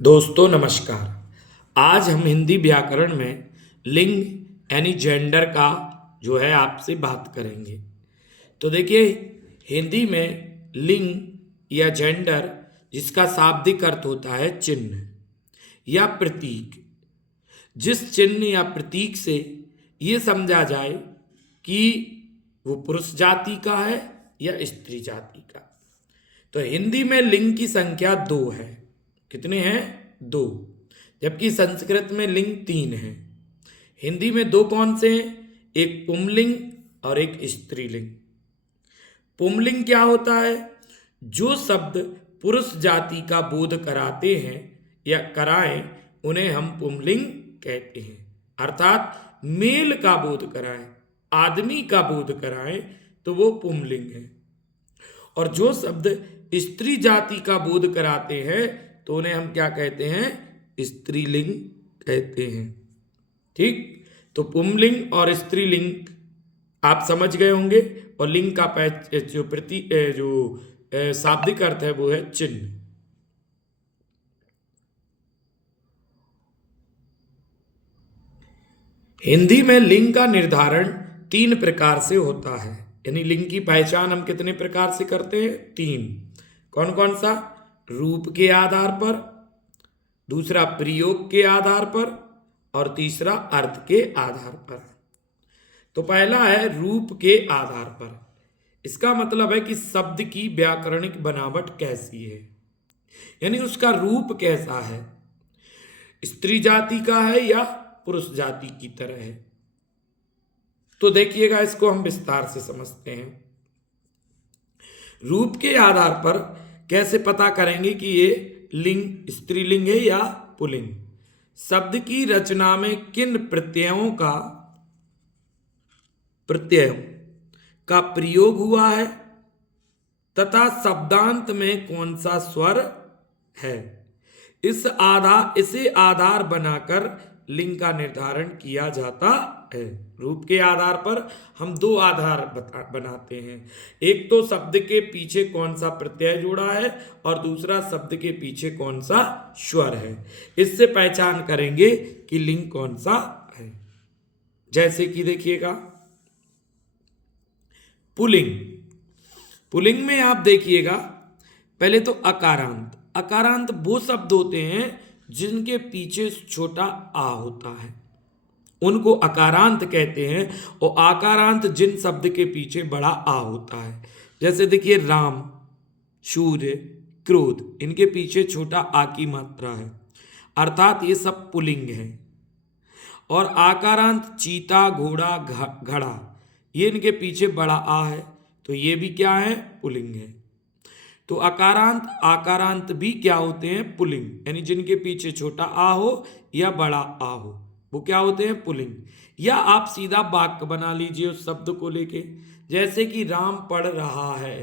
दोस्तों नमस्कार। आज हम हिंदी व्याकरण में लिंग यानी जेंडर का जो है आपसे बात करेंगे। तो देखिए, हिंदी में लिंग या जेंडर जिसका शाब्दिक अर्थ होता है चिन्ह या प्रतीक। जिस चिन्ह या प्रतीक से ये समझा जाए कि वो पुरुष जाति का है या स्त्री जाति का। तो हिंदी में लिंग की संख्या 2 है। कितने हैं? 2। जबकि संस्कृत में लिंग 3 है। हिंदी में 2 कौन से हैं? एक पुंलिंग और एक स्त्रीलिंग। पुंलिंग क्या होता है? जो शब्द पुरुष जाति का बोध कराते हैं या कराएं उन्हें हम पुंलिंग कहते हैं। अर्थात मेल का बोध कराएं, आदमी का बोध कराएं तो वो पुंलिंग है। और जो शब्द स्त्री जाति का बोध कराते हैं तो उन्हें हम क्या कहते हैं? स्त्रीलिंग कहते हैं। ठीक, तो पुंलिंग और स्त्रीलिंग आप समझ गए होंगे। और लिंग का जो शाब्दिक अर्थ है वो है चिन्ह। हिंदी में लिंग का निर्धारण 3 प्रकार से होता है। यानी लिंग की पहचान हम कितने प्रकार से करते हैं? 3। कौन कौन सा? रूप के आधार पर, दूसरा प्रयोग के आधार पर और तीसरा अर्थ के आधार पर। तो पहला है रूप के आधार पर। इसका मतलब है कि शब्द की व्याकरणिक बनावट कैसी है, यानी उसका रूप कैसा है, स्त्री जाति का है या पुरुष जाति की तरह है। तो देखिएगा, इसको हम विस्तार से समझते हैं। रूप के आधार पर कैसे पता करेंगे कि ये लिंग स्त्रीलिंग है या पुल्लिंग? शब्द की रचना में किन प्रत्ययों का प्रयोग हुआ है तथा शब्दांत में कौन सा स्वर है, इसे आधार बनाकर लिंग का निर्धारण किया जाता है। रूप के आधार पर हम 2 आधार बनाते हैं। एक तो शब्द के पीछे कौन सा प्रत्यय जुड़ा है और दूसरा शब्द के पीछे कौन सा स्वर है। इससे पहचान करेंगे कि लिंग कौन सा है। जैसे कि देखिएगा, पुल्लिंग। पुल्लिंग में आप देखिएगा, पहले तो अकारांत। अकारांत वो शब्द होते हैं जिनके पीछे छोटा आ होता है, उनको अकारांत कहते हैं। और आकारांत जिन शब्द के पीछे बड़ा आ होता है। जैसे देखिए, राम, सूर्य, क्रोध, इनके पीछे छोटा आ की मात्रा है, अर्थात ये सब पुल्लिंग है। और आकारांत चीता, घोड़ा, घड़ा, ये इनके पीछे बड़ा आ है, तो ये भी क्या है? पुल्लिंग है। तो अकारांत आकारांत भी क्या होते हैं? पुल्लिंग। यानी जिनके पीछे छोटा आ हो या बड़ा आ हो वो क्या होते हैं? पुल्लिंग। या आप सीधा वाक्य बना लीजिए उस शब्द को लेके। जैसे कि राम पढ़ रहा है।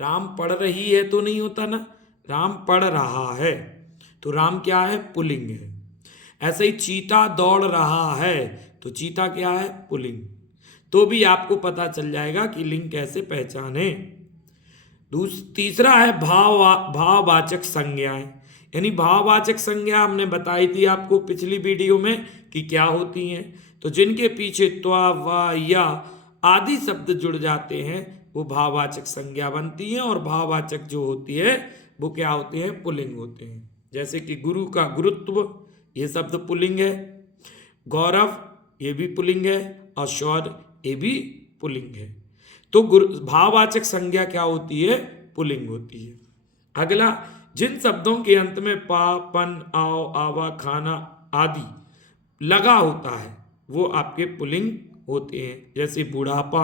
राम पढ़ रही है तो नहीं होता ना, राम पढ़ रहा है, तो राम क्या है? पुल्लिंग है। ऐसे ही चीता दौड़ रहा है, तो चीता क्या है? पुल्लिंग। तो भी आपको पता चल जाएगा कि लिंग कैसे पहचाने। तीसरा है भाववाचक संज्ञाएं। यानी भाववाचक संज्ञा हमने बताई थी आपको पिछली वीडियो में कि क्या होती हैं। तो जिनके पीछे त्वा, वा, या आदि शब्द जुड़ जाते हैं वो भाववाचक संज्ञा बनती हैं। और भाववाचक जो होती है वो क्या होते हैं? पुल्लिंग होते हैं। जैसे कि गुरु का गुरुत्व, ये शब्द पुल्लिंग है। गौरव, ये भी पुल्लिंग है। और शौर्य, ये भी पुल्लिंग है। तो भाववाचक संज्ञा क्या होती है? पुल्लिंग होती है। अगला, जिन शब्दों के अंत में पा, पन, आओ, आवा, खाना आदि लगा होता है वो आपके पुल्लिंग होते हैं। जैसे बुढ़ापा।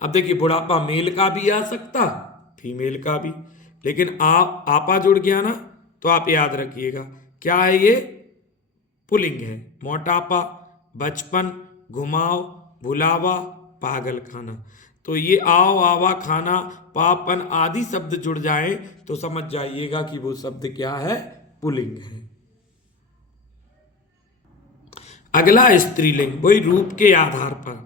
अब देखिए, बुढ़ापा मेल का भी आ सकता, फीमेल का भी, लेकिन आपा जुड़ गया ना तो आप याद रखिएगा क्या है? ये पुल्लिंग है। मोटापा, बचपन, घुमाव, भुलावा, पागल खाना। तो ये आओ, आवा, खाना, पापन आदि शब्द जुड़ जाएं तो समझ जाइएगा कि वो शब्द क्या है? पुल्लिंग है। अगला स्त्रीलिंग, वही रूप के आधार पर।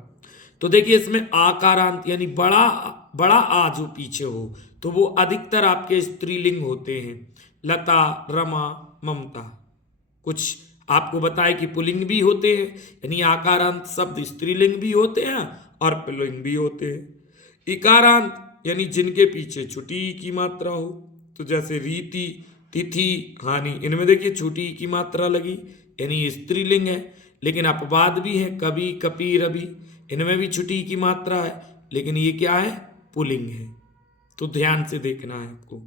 तो देखिए, इसमें आकारांत यानी बड़ा आ जो पीछे हो तो वो अधिकतर आपके स्त्रीलिंग होते हैं। लता, रमा, ममता। कुछ आपको बताए कि पुल्लिंग भी होते हैं, यानी आकारांत शब्द स्त्रीलिंग भी होते हैं और पुल्लिंग भी होते हैं। इकारांत यानी जिनके पीछे छुटी ई की मात्रा हो, तो जैसे रीति, तिथि, हानि, इनमें देखिए छुटी ई की मात्रा लगी यानी स्त्रीलिंग है। लेकिन अपवाद भी है, कवि, कपि, रवि, इनमें भी छुटी ई की मात्रा है, लेकिन ये क्या है, पुल्लिंग है। तो ध्यान से देखना है आपको।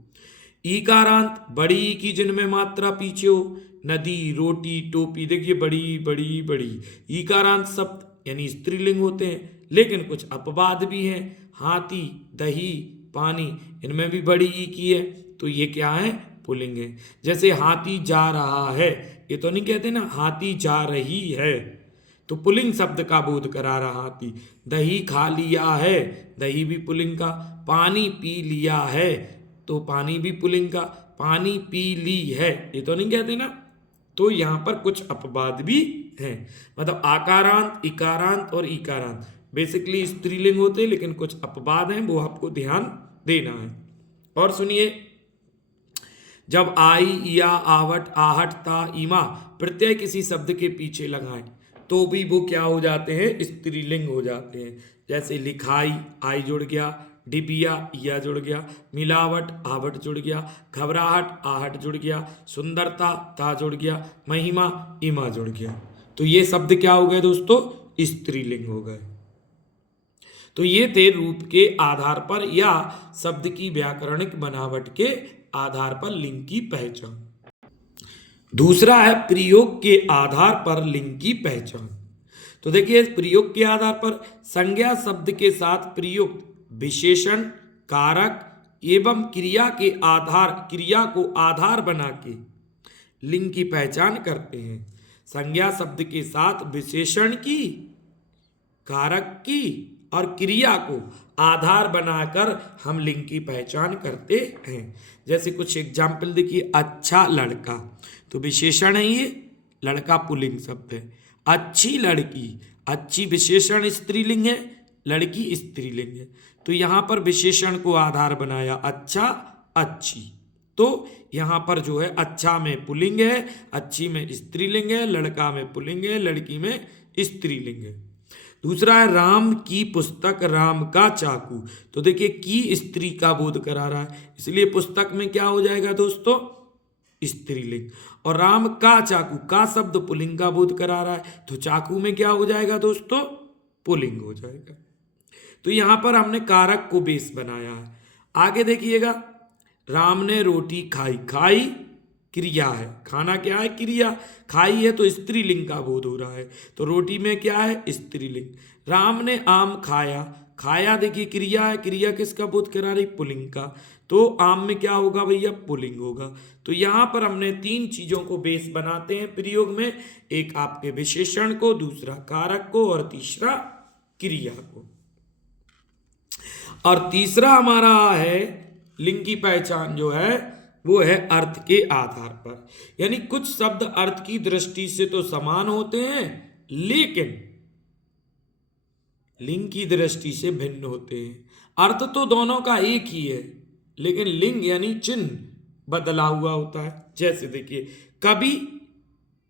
ईकारांत बड़ी ई की जिनमें मात्रा पीछे हो, नदी, रोटी, टोपी, देखिए बड़ी बड़ी बड़ी, ईकारांत शब्द यानी स्त्रीलिंग होते हैं, लेकिन कुछ अपवाद भी हैं, हाथी, दही, पानी, इनमें भी बड़ी ई की है, तो ये क्या है, पुल्लिंग है। जैसे हाथी जा रहा है, ये तो नहीं कहते ना हाथी जा रही है, तो पुल्लिंग शब्द का बोध करा रहा हाथी। दही खा लिया है, दही भी पुल्लिंग का। पानी पी लिया है, तो पानी भी पुल्लिंग का। पानी पी ली है, ये तो नहीं कहते ना। तो यहां पर कुछ अपवाद भी हैं, मतलब आकारांत, इकारांत और ईकारांत बेसिकली स्त्रीलिंग होते हैं, लेकिन कुछ अपवाद हैं, वो आपको ध्यान देना है। और सुनिए, जब आई, या, आवट, आहट, ता, ईमा प्रत्यय किसी शब्द के पीछे लगाएं तो भी वो क्या हो जाते हैं, स्त्रीलिंग हो जाते हैं। जैसे लिखाई, आई जुड़ गया, डिबिया, या जुड़ गया, मिलावट, आवट जुड़ गया, घबराहट, आहट जुड़ गया, सुंदरता, ता जुड़ गया, महिमा, इमा जुड़ गया। तो ये शब्द क्या हो गए दोस्तों, स्त्रीलिंग हो गए। तो ये थे रूप के आधार पर या शब्द की व्याकरणिक बनावट के आधार पर लिंग की पहचान। दूसरा है प्रयोग के आधार पर लिंग की पहचान। तो देखिए, प्रयोग के आधार पर संज्ञा शब्द के साथ प्रयुक्त विशेषण, कारक एवं क्रिया को आधार बना के लिंग की पहचान करते हैं। संज्ञा शब्द के साथ विशेषण की, कारक की और क्रिया को आधार बनाकर हम लिंग की पहचान करते हैं। जैसे कुछ एग्जाम्पल देखिए, अच्छा लड़का, तो विशेषण है ये, लड़का पुल्लिंग शब्द है। अच्छी लड़की, अच्छी विशेषण स्त्रीलिंग है, लड़की स्त्रीलिंग है। तो यहां पर विशेषण को आधार बनाया, अच्छा, अच्छी। तो यहां पर जो है अच्छा में पुल्लिंग है, अच्छी में स्त्रीलिंग है, लड़का में पुल्लिंग है, लड़की में स्त्रीलिंग है। दूसरा है राम की पुस्तक, राम का चाकू। तो देखिए, की स्त्री का बोध करा रहा है, इसलिए पुस्तक में क्या हो जाएगा दोस्तों, स्त्रीलिंग। और राम का चाकू, का शब्द पुल्लिंग का बोध करा रहा है, तो चाकू में क्या हो जाएगा दोस्तों, पुल्लिंग हो जाएगा। तो यहां पर हमने कारक को बेस बनाया है। आगे देखिएगा, राम ने रोटी खाई, खाई क्रिया है, खाना क्या है, क्रिया, खाई है तो स्त्रीलिंग का बोध हो रहा है, तो रोटी में क्या है, स्त्रीलिंग। राम ने आम खाया, खाया देखिए क्रिया है, क्रिया किसका बोध करा रही, पुल्लिंग का, तो आम में क्या होगा भैया, पुल्लिंग होगा। तो यहां पर हमने तीन चीजों को बेस बनाते हैं प्रयोग में, एक आपके विशेषण को, दूसरा कारक को और तीसरा क्रिया को। और तीसरा हमारा है लिंग की पहचान जो है वो है अर्थ के आधार पर। यानी कुछ शब्द अर्थ की दृष्टि से तो समान होते हैं, लेकिन लिंग की दृष्टि से भिन्न होते हैं। अर्थ तो दोनों का एक ही है, लेकिन लिंग यानी चिन्ह बदला हुआ होता है। जैसे देखिए, कवि,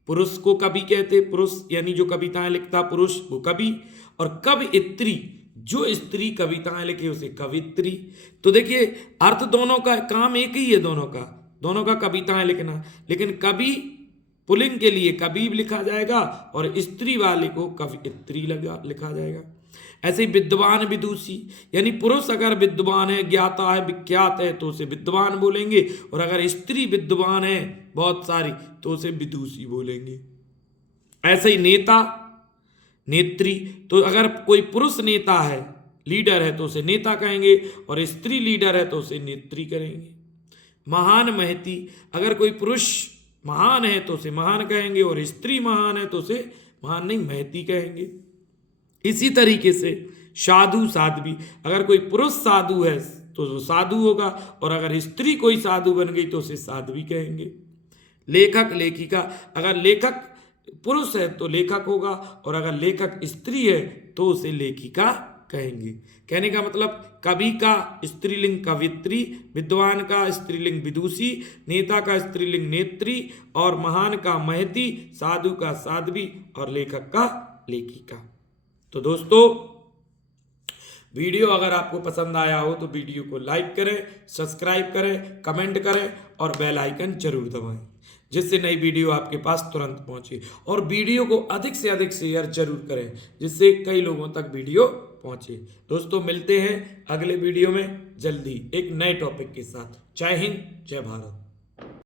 पुरुष को कवि कहते, पुरुष यानी जो कविताएं लिखता पुरुष वो कवि, और कवयित्री जो स्त्री कविताएं लिखे उसे कवित्री। तो देखिए, अर्थ दोनों का काम एक ही है, दोनों का कविताएं लिखना, लेकिन कवि पुल्लिंग के लिए कवि लिखा जाएगा और स्त्री वाले को कवयित्री लिखा जाएगा। ऐसे ही विद्वान, विदुषी, यानी पुरुष अगर विद्वान है, ज्ञाता है, विख्यात है तो उसे विद्वान बोलेंगे, और अगर स्त्री विद्वान है बहुत सारी तो उसे विदुषी बोलेंगे। ऐसे ही नेता, नेत्री, तो अगर कोई पुरुष नेता है, लीडर है तो उसे नेता कहेंगे, और स्त्री लीडर है तो उसे नेत्री करेंगे। महान, महती, अगर कोई पुरुष महान है तो उसे महान कहेंगे, और स्त्री महान है तो उसे महान नहीं महती कहेंगे। इसी तरीके से साधु, साध्वी, अगर कोई पुरुष साधु है तो वो साधु होगा, और अगर स्त्री कोई साधु बन गई तो उसे साध्वी कहेंगे। लेखक, लेखिका, अगर लेखक पुरुष है तो लेखक होगा, और अगर लेखक स्त्री है तो उसे लेखिका कहेंगे। कहने का मतलब कवि का स्त्रीलिंग कवित्री, विद्वान का स्त्रीलिंग विदुषी, नेता का स्त्रीलिंग नेत्री, और महान का महती, साधु का साध्वी, और लेखक का लेखिका। तो दोस्तों, वीडियो अगर आपको पसंद आया हो तो वीडियो को लाइक करें, सब्सक्राइब करें, कमेंट करें और बेल आइकन जरूर दबाएं, जिससे नई वीडियो आपके पास तुरंत पहुंचे। और वीडियो को अधिक से अधिक शेयर जरूर करें, जिससे कई लोगों तक वीडियो पहुंचे। दोस्तों, मिलते हैं अगले वीडियो में जल्दी एक नए टॉपिक के साथ। जय हिंद, जय भारत।